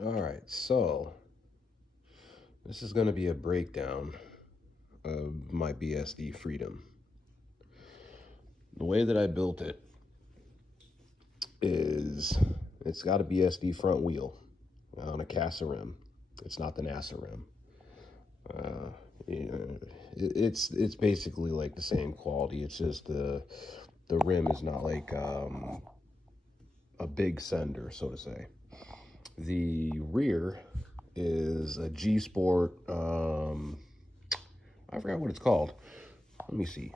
All right, so this is going to be a breakdown of my BSD Freedom. The way that I built it is it's got a BSD front wheel on a Casa rim. It's not the NASA rim. It's basically like the same quality. It's just the rim is not like a big sender, so to say. The rear is a G Sport. I forgot what it's called. Let me see.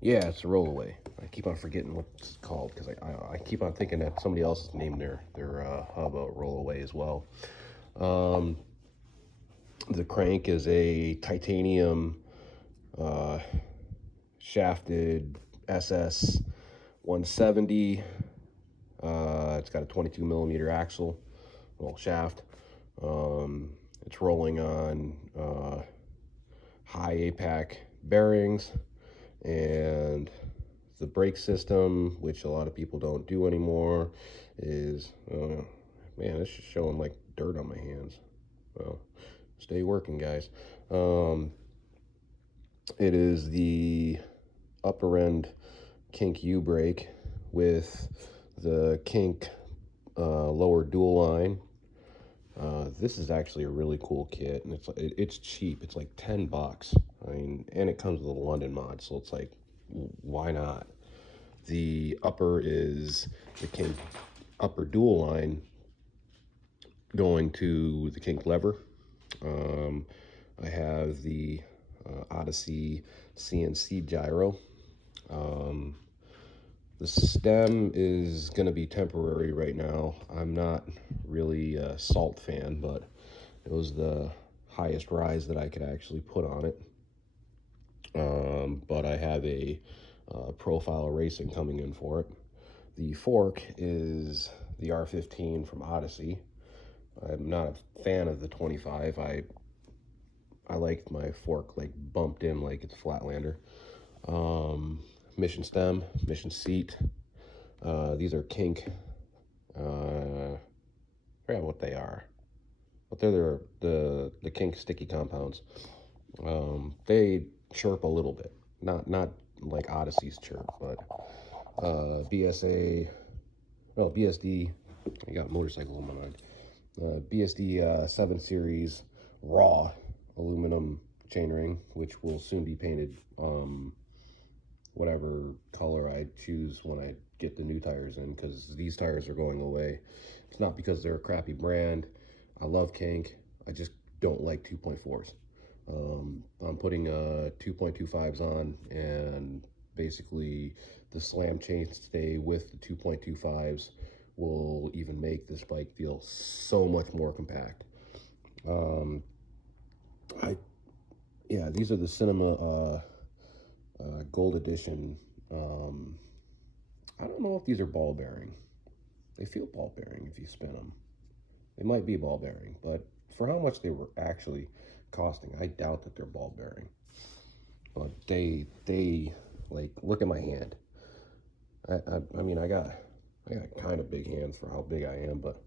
Yeah, it's a rollaway. I keep on forgetting what it's called because I keep on thinking that somebody else has named their hub a rollaway as well. Um, the crank is a titanium shafted SS 170. It's got a 22 millimeter axle, well shaft. It's rolling on high APAC bearings, and the brake system, which a lot of people don't do anymore, is man, it's just showing like dirt on my hands. Well, stay working, guys. It is the upper end kink U brake with the kink lower dual line. This is actually a really cool kit, and it's cheap. It's like $10. I mean, and it comes with a London mod, so it's like, why not? The upper is the kink upper dual line going to the kink lever. I have the Odyssey CNC gyro. The stem is going to be temporary right now. I'm not really a salt fan, but it was the highest rise that I could actually put on it. But I have a profile racing coming in for it. The fork is the R15 from Odyssey. I'm not a fan of the 25. I like my fork like bumped in like it's Flatlander. Mission stem, mission seat. These are kink. I forgot what they are, but they're the kink sticky compounds. They chirp a little bit, not like Odyssey's chirp, but BSA, no BSD. I got motorcycle in my mind. BSD 7 Series raw aluminum chainring, which will soon be painted whatever color I choose when I get the new tires in, because these tires are going away. It's not because they're a crappy brand. I love kink. I just don't like 2.4s. I'm putting 2.25s on, and basically the slam chainstay with the 2.25s will even make this bike feel so much more compact. I Yeah, these are the Cinema Gold Edition. I don't know if these are ball bearing. They feel ball bearing if you spin them. They might be ball bearing, but for how much they were actually costing, I doubt that they're ball bearing. But they like, look at my hand. I mean, I got kind of big hands for how big I am, but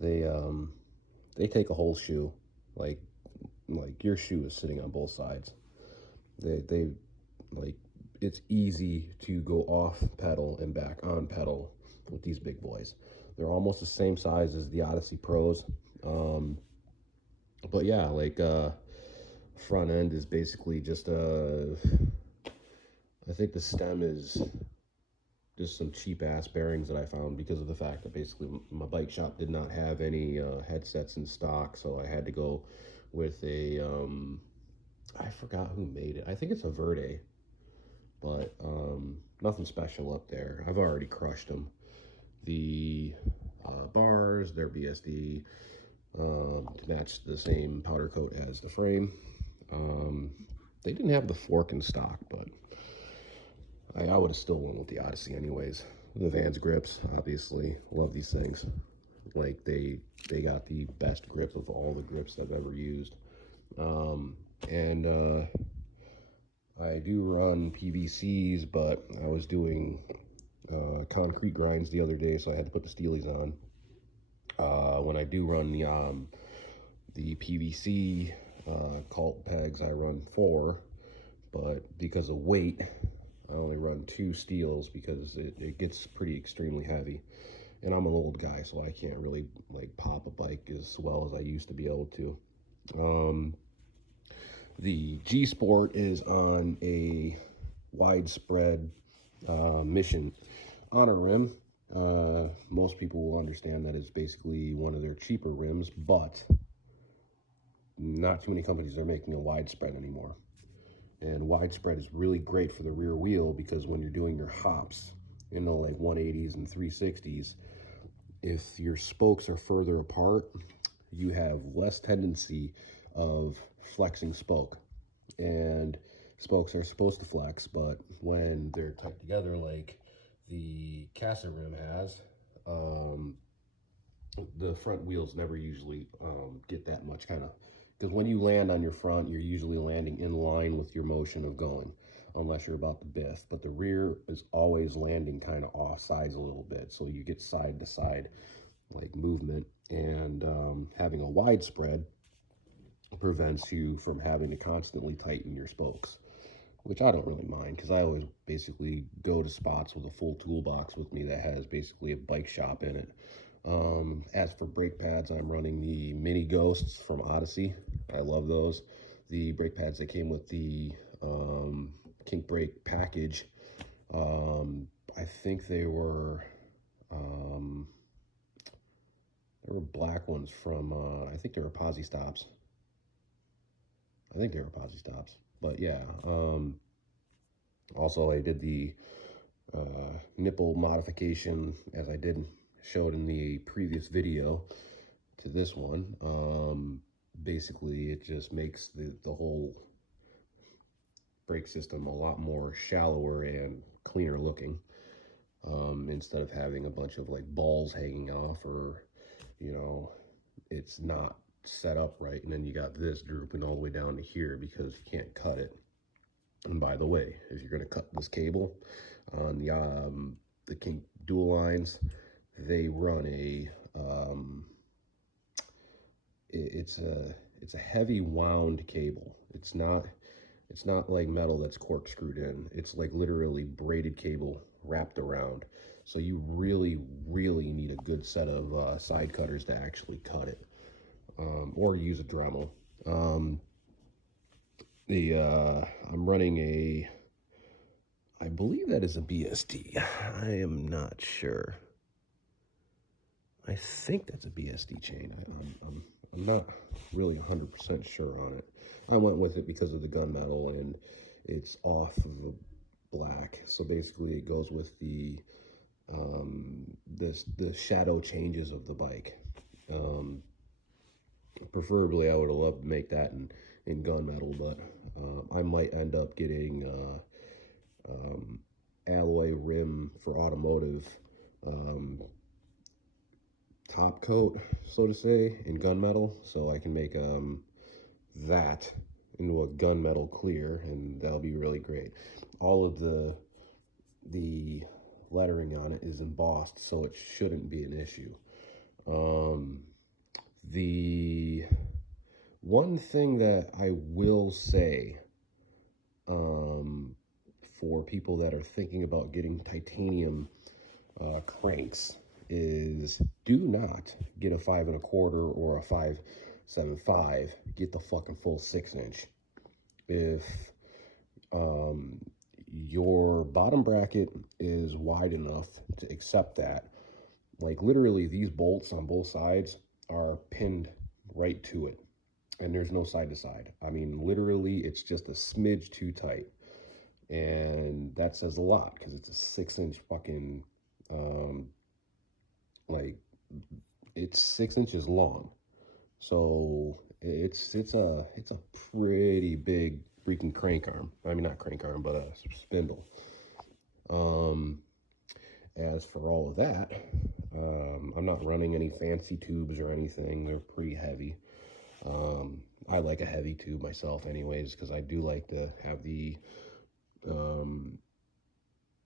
they take a whole shoe, like your shoe is sitting on both sides. They like, it's easy to go off pedal and back on pedal with these big boys. They're almost the same size as the Odyssey Pros. But yeah, like front end is basically just I think the stem is just some cheap ass bearings that I found because of the fact that basically my bike shop did not have any headsets in stock, so I had to go with a I forgot who made it. I think it's a Verde, but nothing special up there. I've already crushed them. The bars, they're BSD to match the same powder coat as the frame. They didn't have the fork in stock, but I would have still went with the Odyssey anyways. The Vans grips, obviously, love these things. Like they got the best grip of all the grips I've ever used. And I do run PVCs, but I was doing concrete grinds the other day, so I had to put the steelies on. When I do run the PVC cult pegs, I run 4, but because of weight, I only run 2 steels because it gets pretty extremely heavy. And I'm an old guy, so I can't really like pop a bike as well as I used to be able to. The G Sport is on a widespread mission on a rim. Most people will understand that it's basically one of their cheaper rims, but not too many companies are making a widespread anymore. And widespread is really great for the rear wheel because when you're doing your hops, you know, like 180s and 360s, if your spokes are further apart, you have less tendency of flexing spoke. And spokes are supposed to flex, but when they're tight together like the Casa rim has, the front wheels never usually get that much kind of, because when you land on your front, you're usually landing in line with your motion of going, unless you're about to biff. But the rear is always landing kind of off sides a little bit, so you get side to side like movement. And having a widespread prevents you from having to constantly tighten your spokes, which I don't really mind because I always basically go to spots with a full toolbox with me that has basically a bike shop in it. As for brake pads, I'm running the Mini Ghosts from Odyssey. I love those. The brake pads that came with the kink brake package, I think they were black ones from, I think they were Posi Stops. But yeah, also I did the nipple modification, as I showed in the previous video to this one. Basically, it just makes the whole brake system a lot more shallower and cleaner looking, instead of having a bunch of like balls hanging off, or, you know, it's not set up right, and then you got this drooping all the way down to here because you can't cut it. And by the way, if you're going to cut this cable on the kink dual lines, they run a it's a heavy wound cable. It's not like metal that's corkscrewed in. It's like literally braided cable wrapped around. So you really need a good set of side cutters to actually cut it, or use a Dremel. I'm running I believe that is a BSD. I am not sure. I think that's a BSD chain. I'm not really 100% sure on it. I went with it because of the gunmetal, and it's off of the black. So basically it goes with the the shadow changes of the bike. Preferably I would have loved to make that in gunmetal, but I might end up getting alloy rim for automotive, top coat, so to say, in gunmetal, so I can make that into a gunmetal clear, and that'll be really great. All of the lettering on it is embossed, so it shouldn't be an issue. The one thing that I will say, for people that are thinking about getting titanium cranks, is do not get a 5 1/4 or a 5.75. Get the fucking full 6-inch. If your bottom bracket is wide enough to accept that, like literally these bolts on both sides are pinned right to it, and there's no side to side. I mean, literally it's just a smidge too tight, and that says a lot because it's a 6-inch fucking like it's 6 inches long, so it's a pretty big freaking crank arm. I mean, not crank arm, but a spindle. As for all of that, I'm not running any fancy tubes or anything. They're pretty heavy. I like a heavy tube myself anyways, because I do like to have the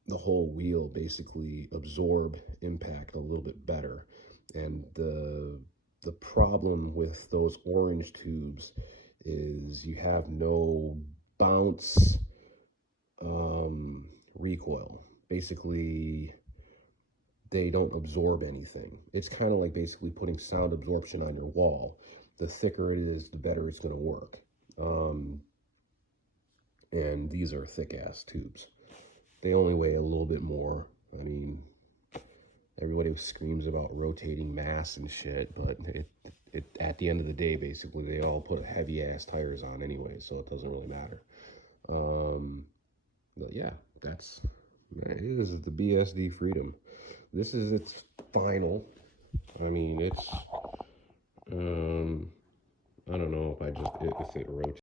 the whole wheel basically absorb impact a little bit better. And the problem with those orange tubes is you have no bounce recoil. Basically, they don't absorb anything. It's kind of like basically putting sound absorption on your wall. The thicker it is, the better it's going to work. And these are thick ass tubes. They only weigh a little bit more. I mean, everybody screams about rotating mass and shit, but it at the end of the day, basically, they all put heavy ass tires on anyway, so it doesn't really matter. But yeah, this is the BSD Freedom. This is its final. I mean, it's I don't know if it rotates.